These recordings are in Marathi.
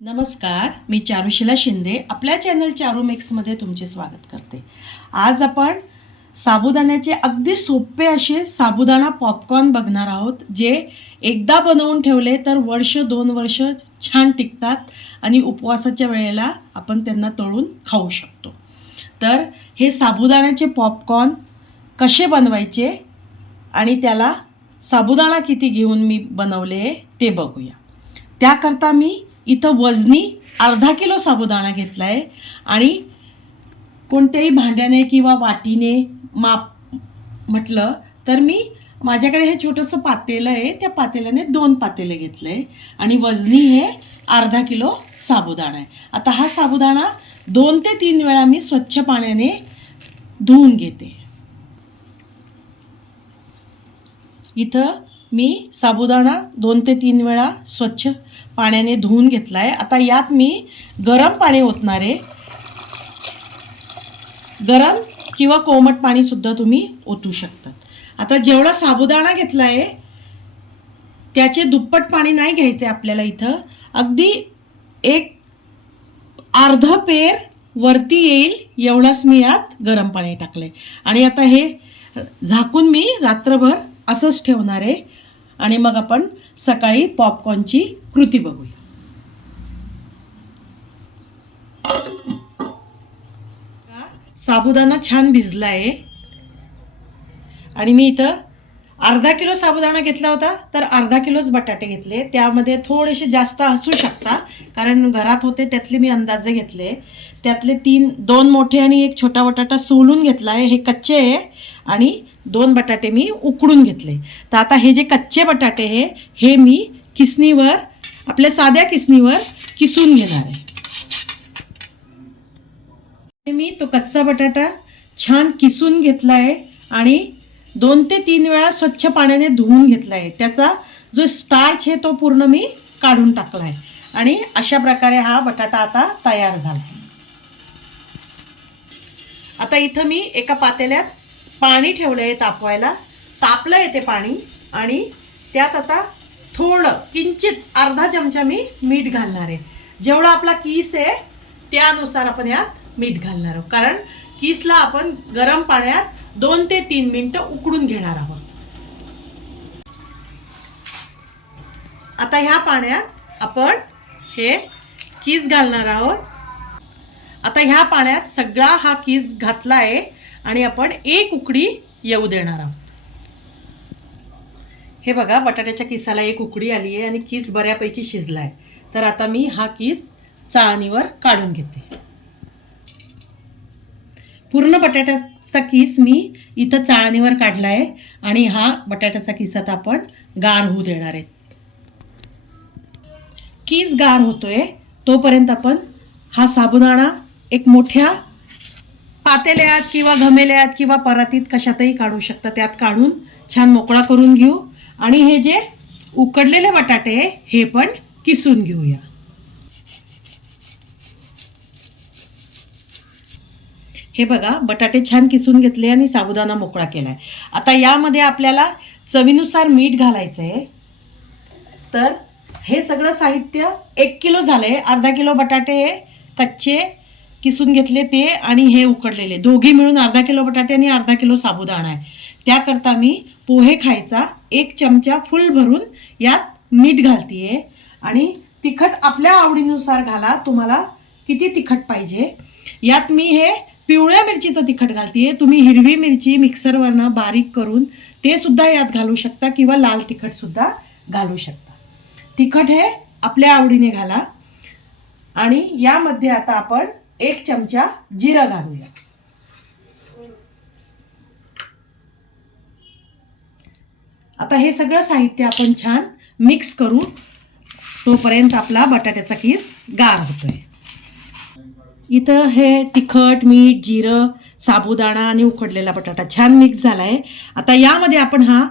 नमस्कार मी चारुशिला शिंदे. आपल्या चॅनल चारू मिक्समध्ये तुमचे स्वागत करते. आज आपण साबुदाण्याचे अगदी सोपे असे साबुदाणा पॉपकॉर्न बघणार आहोत जे एकदा बनवून ठेवले तर वर्ष दोन वर्ष छान टिकतात आणि उपवासाच्या वेळेला आपण त्यांना तळून खाऊ शकतो. तर हे साबुदाण्याचे पॉपकॉर्न कसे बनवायचे आणि त्याला साबुदाणा किती घेऊन मी बनवले ते बघूया. त्याकरता मी इथं वजनी अर्धा किलो साबुदाणा घेतला आहे आणि कोणत्याही भांड्याने किंवा वाटीने माप म्हटलं तर मी माझ्याकडे हे छोटंसं पातेलं आहे. त्या पातेल्याने दोन पातेले घेतले आणि वजनी हे अर्धा किलो साबुदाणा आहे. आता हा साबुदाणा दोन ते तीन वेळा मी स्वच्छ पाण्याने धुवून घेते. इथं मी साबुदाणा दोन ते तीन वेळा स्वच्छ पाण्याने धुवून घेतला आहे आता यात मी गरम पाणी ओतणार आहे. गरम किंवा कोमट पाणीसुद्धा तुम्ही ओतू शकतात. आता जेवढा साबुदाणा घेतला आहे त्याचे दुप्पट पाणी नाही घ्यायचे आपल्याला इथं. अगदी एक अर्ध पेर वरती येईल एवढंच मी यात गरम पाणी टाकलं आहे आणि आता हे झाकून मी रात्रभर असंच ठेवणार आहे. आणि मग आपण सकाळी पॉपकॉर्नची कृती बघूया. साबुदाणा छान भिजला आहे आणि मी इथं अर्धा किलो साबुदाणा घेतला होता तर अर्धा किलोच बटाटे घेतले. त्यामध्ये थोडेसे जास्त असू शकता कारण घरात होते त्यातले मी अंदाजे घेतले. त्यातले तीन दोन मोठे आणि एक छोटा बटाटा सोलून घेतला आहे हे कच्चे आहे आणि दोन बटाटे मी उकडून घेतले. तर आता हे जे कच्चे बटाटे हे हे मी किसणीवर आपल्या साध्या किसणीवर किसून घेणार आहे. मी तो कच्चा बटाटा छान किसून घेतला आहे आणि दोन ते तीन वेळा स्वच्छ पाण्याने धुवून घेतला आहे. त्याचा जो स्टार्च आहे तो पूर्ण मी काढून टाकला आहे. आणि अशा प्रकारे हा बटाटा आता तयार झाला आता इथं मी एका पातेल्यात पाणी ठेवलं आहे तापवायला. तापलं आहे ते पाणी आणि त्यात आता थोडं किंचित अर्धा चमचा मी मीठ घालणार आहे. जेवढा आपला किस आहे त्यानुसार आपण यात मीठ घालणार आहोत. कारण किसला आपण गरम पाण्यात दोन ते तीन मिनटं उकडून घेणार आहोत. आता ह्या पाण्यात आपण हे किस घालणार आहोत. आता ह्या पाण्यात सगळा हा किस घातला आहे आणि आपण एक उकडी येऊ देणार आहोत. हे बघा बटाट्याच्या किसाला एक उकडी आली आहे आणि किस बऱ्यापैकी शिजला आहे तर आता मी हा किस चाळणीवर काढून घेते. पूर्ण बटाट्याचा किस मी इथं चाळणीवर काढला आहे आणि हा बटाट्याचा किस आता आपण गार होऊ देणार आहे. किस गार होतोय तोपर्यंत आपण हा साबुदाणा एक मोठ्या पातेल्यात किंवा घमेल्यात किंवा परातीत कशातही काढू शकता. त्यात काढून छान मोकळा करून घेऊ. आणि हे जे उकडलेले बटाटे हे पण किसून घेऊया. हे बघा बटाटे छान किसून घेतले आणि साबुदाणा मोकळा केला आहे आता यामध्ये आपल्याला चवीनुसार मीठ घालायचं आहे तर हे सगळं साहित्य एक किलो झालं आहे अर्धा किलो बटाटे हे कच्चे किसून घेतले ते आणि हे उकडलेले. दोघी मिळून अर्धा किलो बटाटे आणि अर्धा किलो साबुदाणा आहे. त्याकरता मी पोहे खायचा एक चमचा फुल भरून यात मीठ घालते आहे आणि तिखट आपल्या आवडीनुसार घाला तुम्हाला किती तिखट पाहिजे. यात मी हे पिवळ्या मिरचीचं तिखट घालते तुम्ही हिरवी मिरची मिक्सरवरनं बारीक करून ते सुद्धा यात घालू शकता किंवा लाल तिखटसुद्धा घालू शकता. तिखट हे आपल्या आवडीने घाला. आणि यामध्ये आता आपण एक चमचा जिरं घालूया. आता हे सगळं साहित्य आपण छान मिक्स करू तोपर्यंत आपला बटाट्याचा किस गार होतोय. इथं हे तिखट मीठ जिरं साबुदाणा आणि उकडलेला बटाटा छान मिक्स झाला आहे आता यामध्ये आपण हा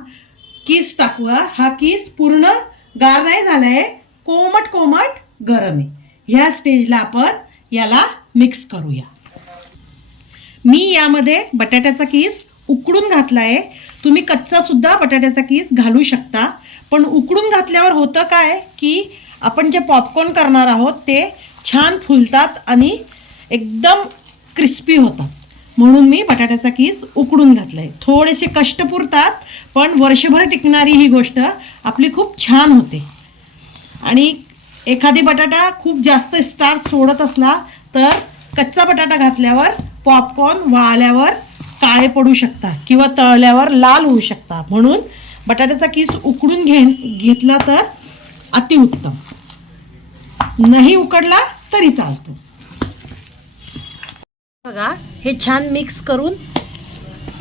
किस टाकूया. हा किस पूर्ण गार नाही झाला आहे कोमट कोमट गरम आहे. ह्या स्टेजला आपण याला मिक्स करूया. मी यामध्ये बटाट्याचा किस उकडून घातला आहे तुम्ही कच्चासुद्धा बटाट्याचा किस घालू शकता. पण उकडून घातल्यावर होतं काय की आपण जे पॉपकॉर्न करणार आहोत ते छान फुलतात आणि एकदम क्रिस्पी होतात. म्हणून मी बटाट्याचा किस उकडून घातला आहे थोडेसे कष्ट पुरतात पण वर्षभर टिकणारी ही गोष्ट आपली खूप छान होते. आणि एखादी बटाटा खूप जास्त स्टार्च सोडत असला तर कच्चा बटाटा घातल्यावर पॉपकॉर्न वाळल्यावर काळे पडू शकता किंवा तळल्यावर लाल होऊ शकता. म्हणून बटाट्याचा किस उकडून घे घेतला तर अतिउत्तम. नाही उकडला तरी चालतो. बघा हे छान मिक्स करून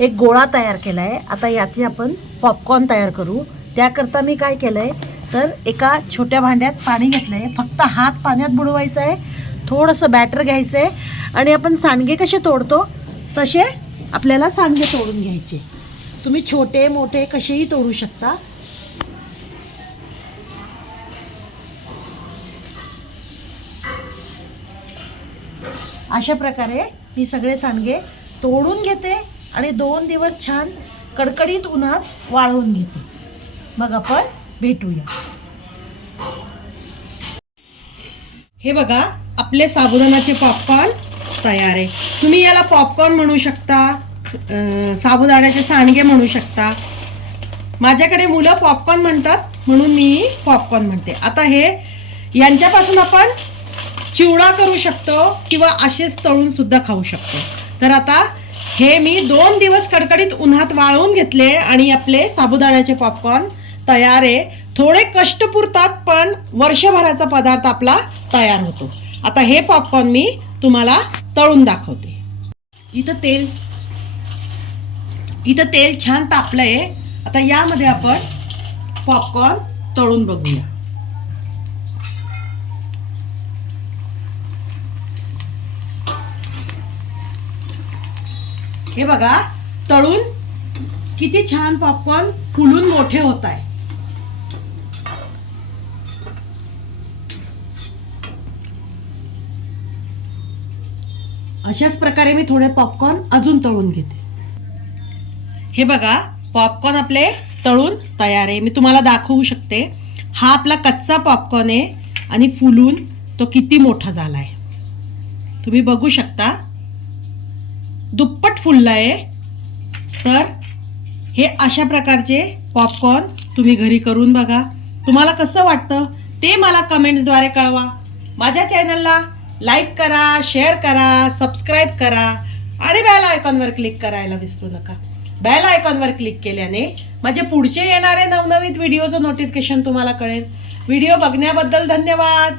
एक गोळा तयार केला आहे आता यातली आपण पॉपकॉर्न तयार करू. त्याकरता मी काय केलं आहे तर एका छोट्या भांड्यात पाणी घेतलं आहे फक्त हात पाण्यात बुडवायचा आहे थोडंसं बॅटर घ्यायचं आहे आणि आपण सांडगे कसे तोडतो? तसे आपल्याला सांडगे तोडून घ्यायचे. तुम्ही छोटे मोठे कसेही तोडू शकता. अशा प्रकारे मी सगळे सांडगे तोडून घेते आणि दोन दिवस छान कडकडीत उन्हात वाळवून घेते. मग आपण भेटूया. हे बघा आपले साबुदाणाचे पॉपकॉर्न तयार आहे. तुम्ही याला पॉपकॉर्न म्हणू शकता साबुदाण्याचे सांडगे म्हणू शकता. माझ्याकडे मुलं पॉपकॉर्न म्हणतात म्हणून मी पॉपकॉर्न म्हणते. आता हे यांच्यापासून आपण चिवडा करू शकतो किंवा असेच तळून सुद्धा खाऊ शकतो. तर आता हे मी दोन दिवस कडकडीत उन्हात वाळवून घेतले आणि आपले साबुदाण्याचे पॉपकॉर्न तयार आहे. थोडे कष्ट पुरतात पण वर्षभराचा पदार्थ आपला तयार होतो. आता हे पॉपकॉर्न मी तुम्हाला तळून दाखवते. इथं तेल इथं तेल छान तापलंय. आता यामध्ये आपण पॉपकॉर्न तळून बघूया. हे बघा तळून किती छान पॉपकॉर्न फुलून मोठे होत आहे. अशाच प्रकारे मी थोडे पॉपकॉर्न अजून तळून घेते. हे बघा पॉपकॉर्न आपले तळून तयार आहे. मी तुम्हाला दाखवू शकते. हा आपला कच्चा पॉपकॉर्न आहे आणि फुलून तो किती मोठा झाला आहे तुम्ही बघू शकता. दुप्पट फुलला आहे तर हे अशा प्रकारचे पॉपकॉर्न तुम्ही घरी करून बघा. तुम्हाला कसं वाटतं ते मला कमेंट्सद्वारे कळवा. माझ्या चॅनलला लाईक करा शेअर करा सबस्क्राईब करा आणि बेल आयकॉनवर क्लिक करायला विसरू नका. बेल आयकॉनवर क्लिक केल्याने माझे पुढचे येणारे नवनवीन व्हिडिओचं नोटिफिकेशन तुम्हाला कळेल. व्हिडिओ बघण्याबद्दल धन्यवाद.